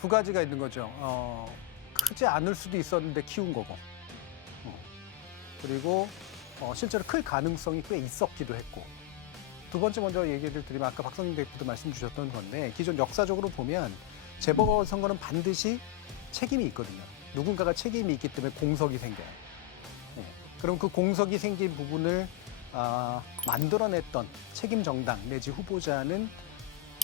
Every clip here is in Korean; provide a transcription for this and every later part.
두 가지가 있는 거죠. 크지 않을 수도 있었는데 키운 거고. 그리고 실제로 클 가능성이 꽤 있었기도 했고. 두 번째 먼저 얘기를 드리면 아까 박성민 대표도 말씀 주셨던 건데 기존 역사적으로 보면 재보궐선거는 반드시 책임이 있거든요. 누군가가 책임이 있기 때문에 공석이 생겨요. 네. 그럼 그 공석이 생긴 부분을 만들어냈던 책임 정당 내지 후보자는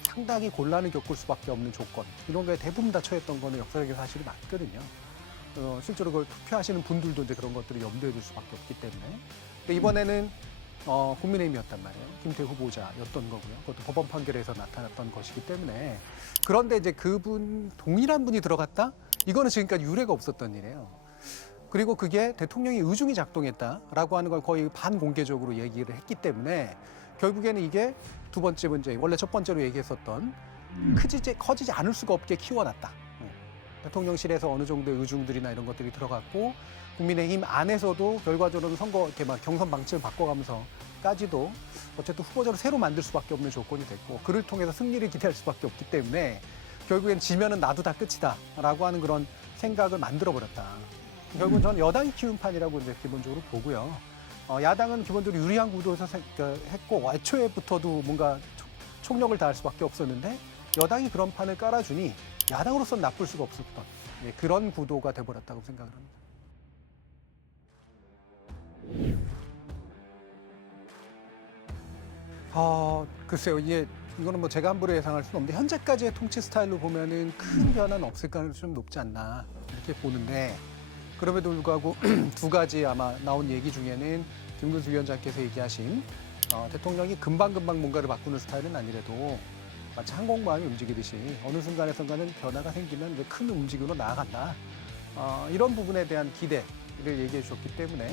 상당히 곤란을 겪을 수밖에 없는 조건. 이런 거에 대부분 다 처했던 거는 역사적인 사실이 맞거든요. 실제로 그걸 투표하시는 분들도 이제 그런 것들을 염두에 둘 수밖에 없기 때문에. 근데 이번에는 국민의힘이었단 말이에요. 김태우 후보자였던 거고요. 그것도 법원 판결에서 나타났던 것이기 때문에. 그런데 이제 그분, 동일한 분이 들어갔다? 이거는 지금까지 유례가 없었던 일이에요. 그리고 그게 대통령이 의중이 작동했다라고 하는 걸 거의 반공개적으로 얘기를 했기 때문에 결국에는 이게 두 번째 문제, 원래 첫 번째로 얘기했었던 커지지 않을 수가 없게 키워놨다. 대통령실에서 어느 정도의 의중들이나 이런 것들이 들어갔고 국민의힘 안에서도 결과적으로는 선거 이렇게 막 경선 방침을 바꿔가면서까지도 어쨌든 후보자를 새로 만들 수밖에 없는 조건이 됐고 그를 통해서 승리를 기대할 수밖에 없기 때문에 결국엔 지면은 나도 다 끝이다라고 하는 그런 생각을 만들어버렸다. 결국은 전 여당이 키운 판이라고 이제 기본적으로 보고요. 야당은 기본적으로 유리한 구도에서 했고 애초에부터도 뭔가 총력을 다할 수밖에 없었는데 여당이 그런 판을 깔아주니 야당으로서는 나쁠 수가 없었던 그런 구도가 돼버렸다고 생각을 합니다. 글쎄요. 이거는 뭐 제가 함부로 예상할 수는 없는데 현재까지의 통치 스타일로 보면은 큰 변화는 없을 가능성이 좀 높지 않나 이렇게 보는데 그럼에도 불구하고 두 가지 아마 나온 얘기 중에는 김근수 위원장께서 얘기하신 대통령이 금방금방 뭔가를 바꾸는 스타일은 아니래도 마치 항공모함이 움직이듯이 어느 순간에선가는 변화가 생기면 이제 큰 움직임으로 나아간다. 이런 부분에 대한 기대를 얘기해 주셨기 때문에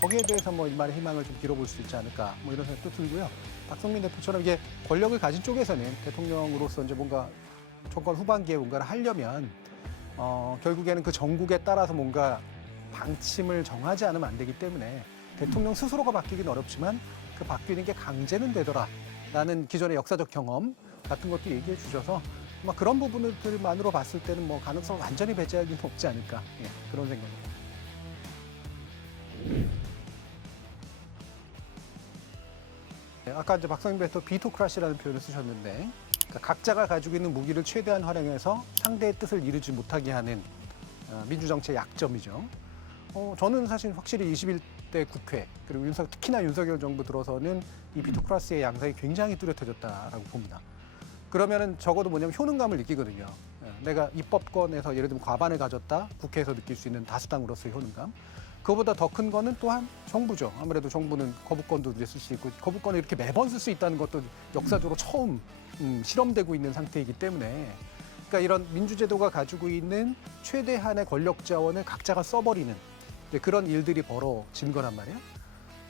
거기에 대해서 뭐 일말의 희망을 좀 빌어볼 수 있지 않을까 뭐 이런 생각도 들고요. 박성민 대표처럼 이게 권력을 가진 쪽에서는 대통령으로서 이제 뭔가 정권 후반기에 뭔가를 하려면 결국에는 그 정국에 따라서 뭔가 방침을 정하지 않으면 안 되기 때문에 대통령 스스로가 바뀌기는 어렵지만 그 바뀌는 게 강제는 되더라라는 기존의 역사적 경험 같은 것도 얘기해 주셔서 아마 그런 부분들만으로 봤을 때는 뭐 가능성을 완전히 배제하기는 없지 않을까 그런 생각입니다. 아까 이제 박성민 대표 비토크라시라는 표현을 쓰셨는데 그러니까 각자가 가지고 있는 무기를 최대한 활용해서 상대의 뜻을 이루지 못하게 하는 민주정치의 약점이죠. 저는 사실 확실히 21대 국회 그리고 특히나 윤석열 정부 들어서는 이 비토크라시의 양상이 굉장히 뚜렷해졌다라고 봅니다. 그러면은 적어도 뭐냐면 효능감을 느끼거든요. 내가 입법권에서 예를 들면 과반을 가졌다 국회에서 느낄 수 있는 다수당으로서의 효능감. 그거보다 더 큰 거는 또한 정부죠. 아무래도 정부는 거부권도 이제 쓸 수 있고 거부권을 이렇게 매번 쓸 수 있다는 것도 역사적으로 처음 실험되고 있는 상태이기 때문에 그러니까 이런 민주제도가 가지고 있는 최대한의 권력 자원을 각자가 써버리는 그런 일들이 벌어진 거란 말이에요.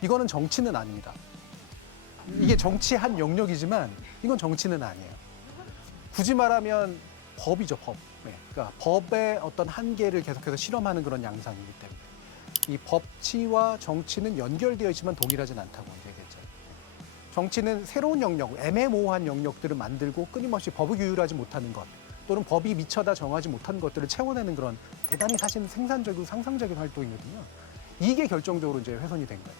이거는 정치는 아닙니다. 이게 정치의 한 영역이지만 이건 정치는 아니에요. 굳이 말하면 법이죠, 법. 그러니까 법의 어떤 한계를 계속해서 실험하는 그런 양상이기 때문에 이 법치와 정치는 연결되어 있지만 동일하진 않다고 얘기했죠. 정치는 새로운 영역, 애매모호한 영역들을 만들고 끊임없이 법을 규율하지 못하는 것 또는 법이 미처다 정하지 못한 것들을 채워내는 그런 대단히 사실 생산적이고 상상적인 활동이거든요. 이게 결정적으로 이제 훼손이 된 거예요.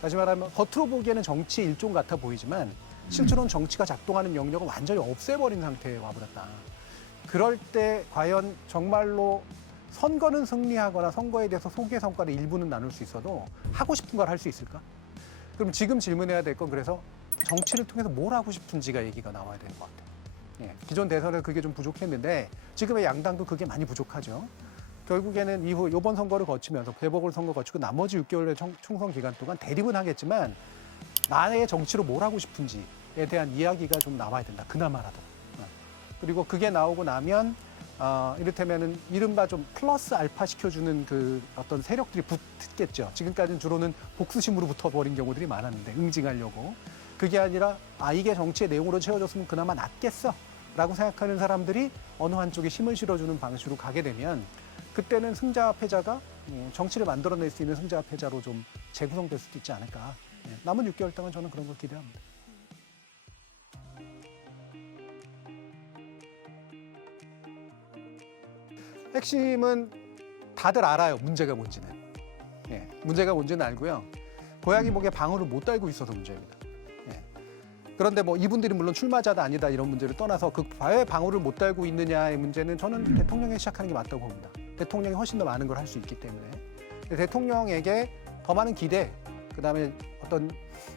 다시 말하면 겉으로 보기에는 정치의 일종 같아 보이지만 실제로는 정치가 작동하는 영역을 완전히 없애버린 상태에 와버렸다. 그럴 때 과연 정말로 선거는 승리하거나 선거에 대해서 소개 성과를 일부는 나눌 수 있어도 하고 싶은 걸 할 수 있을까? 그럼 지금 질문해야 될 건 그래서 정치를 통해서 뭘 하고 싶은지가 얘기가 나와야 되는 것 같아요. 기존 대선에 그게 좀 부족했는데 지금의 양당도 그게 많이 부족하죠. 결국에는 이번 선거를 거치면서 재보궐선거 거치고 나머지 6개월의 총선 기간 동안 대립은 하겠지만 나의 정치로 뭘 하고 싶은지에 대한 이야기가 좀 나와야 된다. 그나마라도. 그리고 그게 나오고 나면 이를테면은 이른바 좀 플러스 알파 시켜주는 그 어떤 세력들이 붙겠죠. 지금까지는 주로는 복수심으로 붙어버린 경우들이 많았는데 응징하려고. 그게 아니라 이게 정치의 내용으로 채워졌으면 그나마 낫겠어 라고 생각하는 사람들이 어느 한쪽에 힘을 실어주는 방식으로 가게 되면 그때는 승자 패자가 정치를 만들어낼 수 있는 승자 패자로 좀 재구성될 수도 있지 않을까. 남은 6개월 동안 저는 그런 걸 기대합니다. 핵심은 다들 알아요. 문제가 뭔지는. 예, 문제가 뭔지는 알고요. 고양이 목에 방울을 못 달고 있어서 문제입니다. 예. 그런데 뭐 이분들이 물론 출마자다 아니다 이런 문제를 떠나서 그 왜 방울을 못 달고 있느냐의 문제는 저는 대통령이 시작하는 게 맞다고 봅니다. 대통령이 훨씬 더 많은 걸 할 수 있기 때문에 대통령에게 더 많은 기대, 그다음에 어떤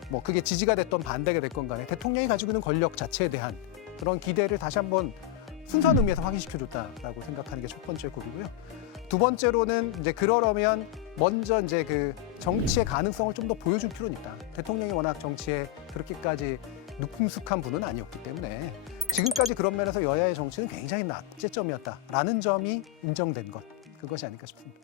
뭐 그게 지지가 됐던 반대가 됐건 간에 대통령이 가지고 있는 권력 자체에 대한 그런 기대를 다시 한번 순수한 의미에서 확인시켜줬다라고 생각하는 게 첫 번째 곡이고요. 두 번째로는 이제 그러려면 먼저 이제 그 정치의 가능성을 좀 더 보여줄 필요는 있다. 대통령이 워낙 정치에 그렇게까지 능숙한 분은 아니었기 때문에 지금까지 그런 면에서 여야의 정치는 굉장히 낙제점이었다라는 점이 인정된 것, 그것이 아닐까 싶습니다.